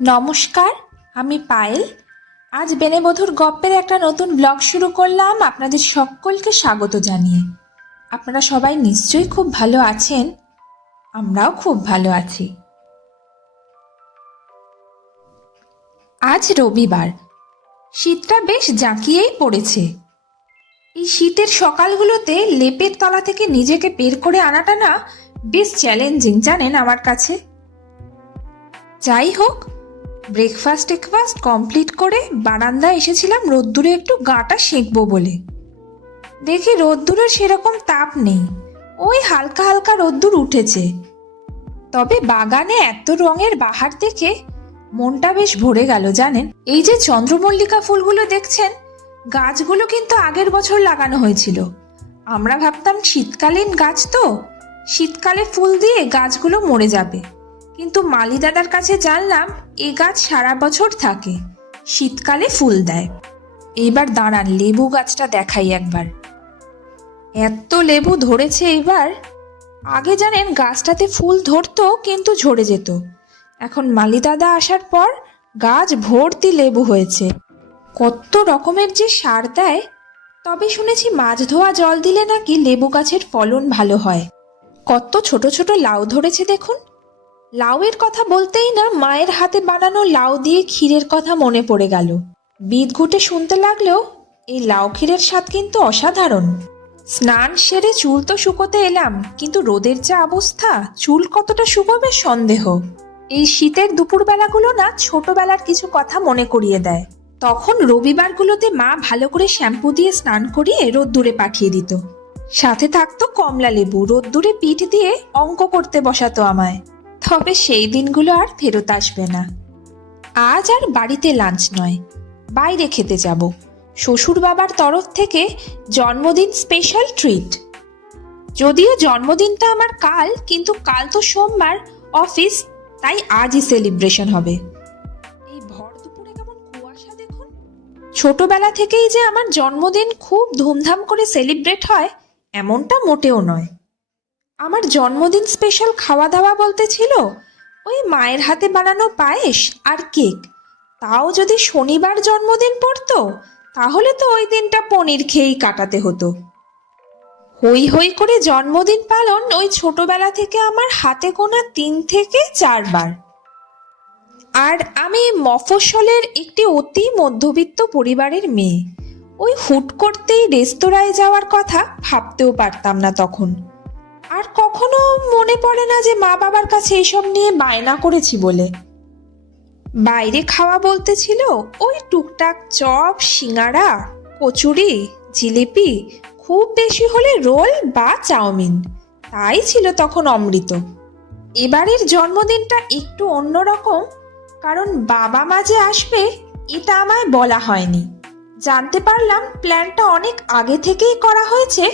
নমস্কার, আমি পায়েল। আজ বেনেবধূর গপ্পের একটা নতুন ব্লগ শুরু করলাম আপনাদের সকলকে স্বাগত জানিয়ে। আপনারা সবাই নিশ্চয়ই খুব ভালো আছেন, আমরাও খুব ভালো আছি। আজ রবিবার, শীতটা বেশ জাঁকিয়েই পড়েছে। এই শীতের সকালগুলোতে লেপের তলা থেকে নিজেকে বের করে আনাটা না বেশ চ্যালেঞ্জিং জানেন আমার কাছে। যাই হোক, ব্রেকফাস্ট কমপ্লিট করে বারান্দায় এসেছিলাম রোদ্দুরে একটু গাটা সেঁকবো বলে। দেখি রোদ্দুরের সেরকম তাপ নেই, ওই হালকা হালকা রোদ্দুর উঠেছে। তবে বাগানে এত রঙের বাহার দেখে মনটা বেশ ভরে গেল জানেন। এই যে চন্দ্রমল্লিকা ফুলগুলো দেখছেন, গাছগুলো কিন্তু আগের বছর লাগানো হয়েছিল। আমরা ভাবতাম শীতকালীন গাছ তো, শীতকালে ফুল দিয়ে গাছগুলো মরে যাবে, কিন্তু মালি দাদার কাছে জানলাম এ গাছ সারা বছর থাকে, শীতকালে ফুল দেয়। এইবার দাঁড়ান, লেবু গাছটা দেখাই একবার। এত লেবু ধরেছে এবার। আগে জানেন গাছটাতে ফুল ধরতো কিন্তু ঝরে যেত। এখন মালি দাদা আসার পর গাছ ভর্তি লেবু হয়েছে। কত রকমের যে সার দেয়। তবে শুনেছি মাছ ধোয়া জল দিলে নাকি লেবু গাছের ফলন ভালো হয়। কত ছোট ছোট লাউ ধরেছে দেখুন। লাউয়ের কথা বলতেই না মায়ের হাতে বানানো লাউ দিয়ে ক্ষীরের কথা মনে পড়ে গেল। বিদ ঘুটে শুনতে লাগলেও এই লাউ ক্ষীরের স্বাদ কিন্তু অসাধারণ। স্নান সেরে চুল তো শুকোতে এলাম, কিন্তু রোদের যা অবস্থা, চুল কতটা শুকোবে সন্দেহ। এই শীতের দুপুরবেলাগুলো না ছোটবেলার কিছু কথা মনে করিয়ে দেয়। তখন রবিবারগুলোতে মা ভালো করে শ্যাম্পু দিয়ে স্নান করিয়ে রোদ্দুরে পাঠিয়ে দিত। সাথে থাকতো কমলা লেবু, রোদ্দুরে পিঠ দিয়ে অঙ্ক করতে বসাতো আমায়। তবে সেই দিনগুলো আর ফেরত আসবে না। আজ আর বাড়িতে লাঞ্চ নয়, বাইরে খেতে যাব। শ্বশুর বাবার তরফ থেকে জন্মদিন স্পেশাল ট্রিট। যদিও জন্মদিনটা আমার কাল, কিন্তু কাল তো সোমবার অফিস, তাই আজই সেলিব্রেশন হবে। এই ভর দুপুরে কেমন কুয়াশা দেখুন। ছোটবেলা থেকেই যে আমার জন্মদিন খুব ধুমধাম করে সেলিব্রেট হয় এমনটা মোটেও নয়। আমার জন্মদিন স্পেশাল খাওয়া দাওয়া বলতে ছিল ওই মায়ের হাতে বানানো পায়েস আর কেক। তাও যদি শনিবার জন্মদিন পড়তো তাহলে তো ওই দিনটা পনির খেয়েই কাটাতে হতো। হই হই করে জন্মদিন পালন ওই ছোটবেলা থেকে আমার হাতে গোনা 3 থেকে 4 বার। আর আমি মফস্বলের একটি অতি মধ্যবিত্ত পরিবারের মেয়ে। ওই হুট করতেই রেস্তোরাঁয় যাওয়ার কথা ভাবতেও পারতাম না তখন। আর কখনো মনে পড়ে না যে মা বাবার কাছে এসব নিয়ে বায়না করেছি বলে। বাইরে খাওয়া বলতে ছিল ওই টুকটাক চপ, সিঙ্গাড়া, কচুরি, জিলিপি, খুব বেশি হলে রোল বা চাউমিন, তাই ছিল তখন অমৃত। এবারের জন্মদিনটা একটু অন্যরকম, কারণ বাবা মা যে আসবে এটা আমায় বলা হয়নি। জানতে পারলাম প্ল্যানটা অনেক আগে থেকেই করা হয়েছে,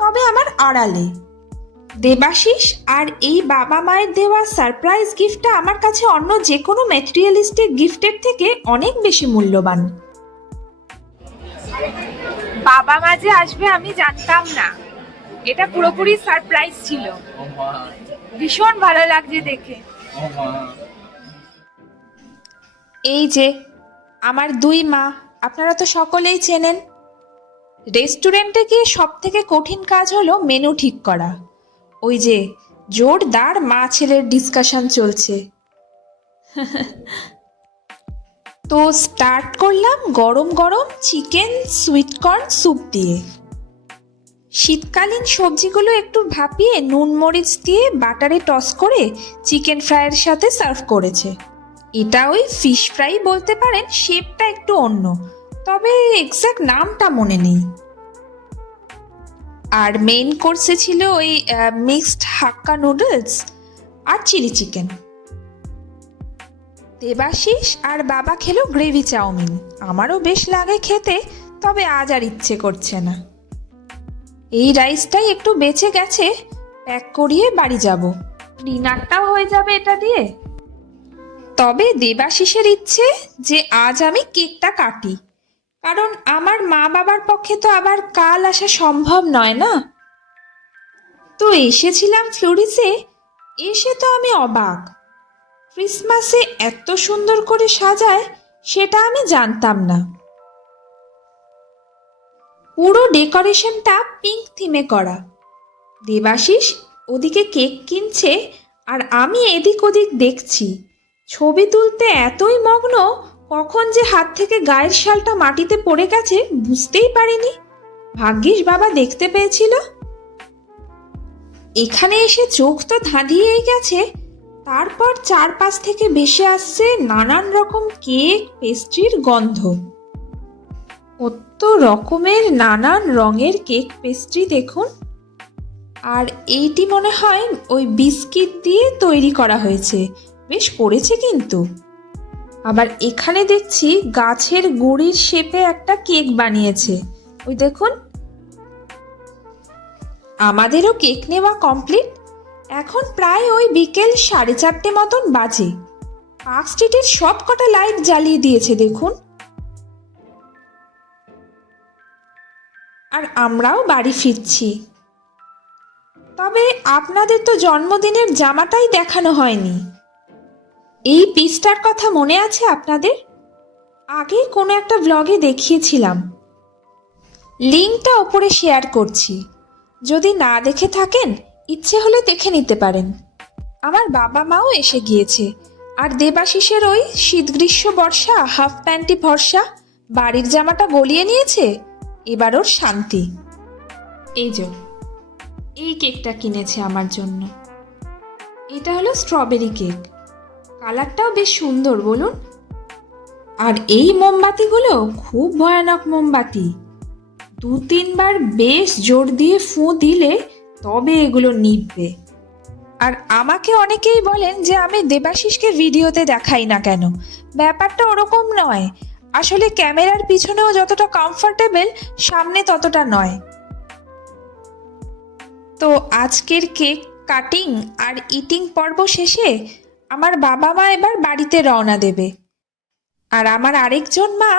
তবে আমার আড়ালে। দেবাশিস আর এই বাবা মায়ের দেওয়া সারপ্রাইজ গিফটটা আমার কাছে অন্য যে কোনো ম্যাটেরিয়ালিস্টিক গিফটের থেকে অনেক বেশি মূল্যবান। বাবা মা যে আসবে আমি জানতাম না, এটা পুরোপুরি সারপ্রাইজ ছিল। ভীষণ ভালো লাগছে দেখে। এই যে আমার 2 মা, আপনারা তো সকলেই চেনেন। রেস্টুরেন্টে গিয়ে সব থেকে কঠিন কাজ হলো মেনু ঠিক করা। ওই যে জোরদার মা ছেলের ডিসকাশন চলছে। তো স্টার্ট করলাম গরম গরম চিকেন সুইটকর্ন স্যুপ দিয়ে। শীতকালীন সবজিগুলো একটু ভাপিয়ে নুন মরিচ দিয়ে বাটারে টস করে চিকেন ফ্রাইয়ের সাথে সার্ভ করেছে। এটা ওই ফিশ ফ্রাই বলতে পারেন, শেপটা একটু অন্য, তবে এক্সাক্ট নামটা মনে নেই। আর মেইন কোর্সে ছিল ওই মিক্সড হাক্কা নুডলস আর চিলি চিকেন। দেবাশিস আর বাবা খেলো গ্রেভি চাউমিন। আমারও বেশ লাগে খেতে, তবে আজ আর ইচ্ছে করছে না। এই রাইসটাই একটু বেঁচে গেছে, প্যাক করিয়ে বাড়ি যাব, ডিনারটাও হয়ে যাবে এটা দিয়ে। তবে দেবাশিসের ইচ্ছে যে আজ আমি কেকটা কাটি, কারণ আমার মা বাবার পক্ষে তো আবার কাল আসা সম্ভব নয় না। তো এসেছিলাম ফ্লোরিসে, এসে তো আমি অবাক। ক্রিসমাসে এত সুন্দর করে সাজায় সেটা আমি জানতাম না। পুরো ডেকোরেশনটা পিঙ্ক থিমে করা। দেবাশিস ওদিকে কেক কিনছে আর আমি এদিক ওদিক দেখছি। ছবি তুলতে এতই মগ্ন, কখন যে হাত থেকে গায়ের শালটা মাটিতে পড়ে গেছে বুঝতেই পারিনি। ভাগ্যিস বাবা দেখতে পেয়েছিল। এখানে এসে চোখ তো ধাঁধিয়েই গেছে। তারপর চারপাশ থেকে ভেসে আসছে নানান রকম কেক পেস্ট্রির গন্ধ। কত রকমের নানান রঙের কেক পেস্ট্রি দেখুন। আর এইটি মনে হয় ওই বিস্কিট দিয়ে তৈরি করা হয়েছে, বেশ করেছে কিন্তু। আবার এখানে দেখছি গাছের গুঁড়ির শেপে একটা কেক বানিয়েছে, ওই দেখুন। আমাদেরও কেক নেওয়া কমপ্লিট। এখন প্রায় ওই বিকেল 4:30 মতন বাজে। পার্ক স্ট্রিটের সব কটা লাইট জ্বালিয়ে দিয়েছে দেখুন। আর আমরাও বাড়ি ফিরছি। তবে আপনাদের তো জন্মদিনের জামাটাই দেখানো হয়নি। এই পিসটার কথা মনে আছে আপনাদের? আগে কোনো একটা ব্লগে দেখিয়েছিলাম। লিঙ্কটা ওপরে শেয়ার করছি, যদি না দেখে থাকেন ইচ্ছে হলে দেখে নিতে পারেন। আমার বাবা মাও এসে গিয়েছে, আর দেবাশিসের ওই শীত গ্রীষ্ম বর্ষা হাফ প্যান্টি ভরসা বাড়ির জামাটা গলিয়ে নিয়েছে। এবার ওর শান্তি। এই যে এই কেকটা কিনেছে আমার জন্য। এটা হলো স্ট্রবেরি কেক, কালারটাও বেশ সুন্দর বলুন। আর এই মোমবাতিগুলো খুব ভয়ানক মোমবাতি। 2-3 বার বেশ জোর দিয়ে ফুঁ দিলে তবে এগুলো নিভবে। আর আমাকে অনেকেই বলেন যে আমি দেবাশিসকে ভিডিওতে দেখাই না কেন। ব্যাপারটা ওরকম নয়, আসলে ক্যামেরার পিছনেও যতটা কমফোর্টেবল সামনে ততটা নয়। তো আজকের কেক কাটিং আর ইটিং পর্ব শেষে আমার বাবা মা এবার বাড়িতে রওনা দেবে। আর আমার আরেকজন মা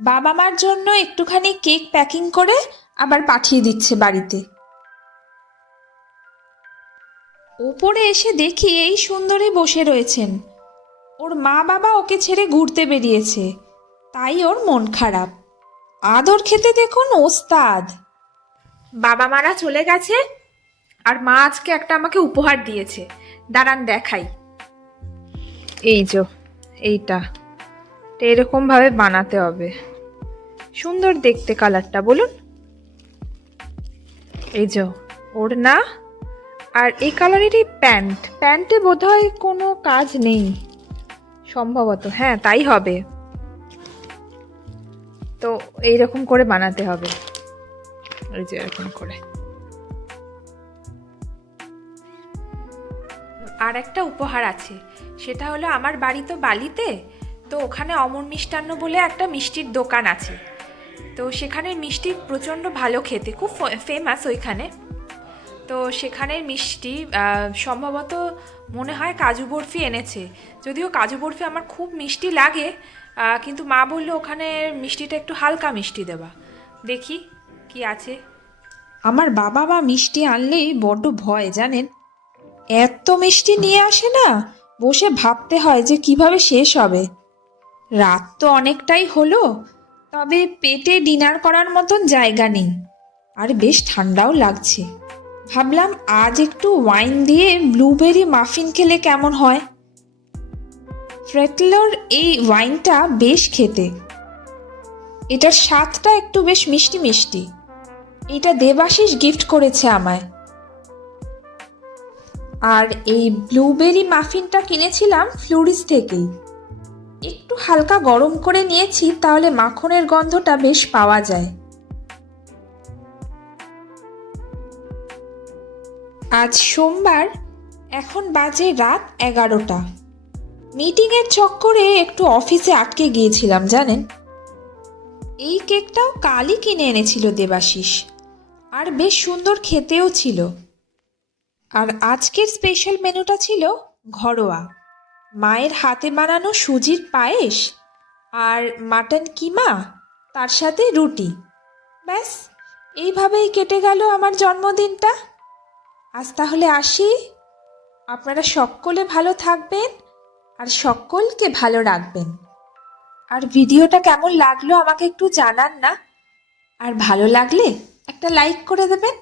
বাবা মার জন্য একটুখানি কেক প্যাকিং করে আবার পাঠিয়ে দিচ্ছে বাড়িতে। ওপরে এসে দেখি এই সুন্দরী বসে রয়েছেন। ওর মা বাবা ওকে ছেড়ে ঘুরতে বেরিয়েছে, তাই ওর মন খারাপ। আদর খেতে দেখুন ওস্তাদ। বাবা মারা চলে গেছে, আর মা আজকে একটা আমাকে উপহার দিয়েছে, দাঁড়ান দেখাই। এই যে এইটা এরকম ভাবে বানাতে হবে, সুন্দর দেখতে কালারটা বলুন। এই যে ওড়না, আর এই কালারেরই প্যান্টে বোধহয় কোনো কাজ নেই সম্ভবত, হ্যাঁ তাই হবে। তো এইরকম করে বানাতে হবে, এই যে এরকম করে। আর একটা উপহার আছে, সেটা হলো আমার বাড়ি তো বালিতে, তো ওখানে অমর মিষ্টান্ন বলে একটা মিষ্টির দোকান আছে। তো সেখানে মিষ্টি প্রচণ্ড ভালো খেতে, খুব ফেমাস ওইখানে। তো সেখানের মিষ্টি সম্ভবত মনে হয় কাজু বরফি এনেছে। যদিও কাজু বরফি আমার খুব মিষ্টি লাগে, কিন্তু মা বললো ওখানে মিষ্টিটা একটু হালকা মিষ্টি দেবা। দেখি কি আছে। আমার বাবা মা মিষ্টি আনলেই বড্ড ভয় জানেন। এত মিষ্টি নিয়ে আসে না, বসে ভাবতে হয় যে কিভাবে শেষ হবে। রাত তো অনেকটাই হলো, তবে পেটে ডিনার করার মতন জায়গা নেই, আর বেশ ঠান্ডাও লাগছে। ভাবলাম আজ একটু ওয়াইন দিয়ে ব্লুবেরি মাফিন খেলে কেমন হয়। ফ্রেটলোর এই ওয়াইনটা বেশ খেতে, এটার স্বাদটা একটু বেশ মিষ্টি মিষ্টি। এটা দেবাশিস গিফট করেছে আমায়। আর এই ব্লুবেরি মাফিনটা কিনেছিলাম ফ্লুরিস থেকেই। একটু হালকা গরম করে নিয়েছি, তাহলে মাখনের গন্ধটা বেশ পাওয়া যায়। আজ সোমবার, এখন বাজে রাত 11টা। মিটিংয়ের চক্করে একটু অফিসে আটকে গিয়েছিলাম জানেন। এই কেকটাও কালই কিনে এনেছিল দেবাশিস, আর বেশ সুন্দর খেতেও ছিল। আর আজকের স্পেশাল মেনুটা ছিল ঘরোয়া, মায়ের হাতে বানানো সুজির পায়েস আর মাটন কিমা, তার সাথে রুটি। ব্যাস এইভাবেই কেটে গেল আমার জন্মদিনটা। আজ তাহলে আসি, আপনারা সকলে ভালো থাকবেন আর সকলকে ভালো রাখবেন। আর ভিডিওটা কেমন লাগলো আমাকে একটু জানান না। আর ভালো লাগলে একটা লাইক করে দেবেন।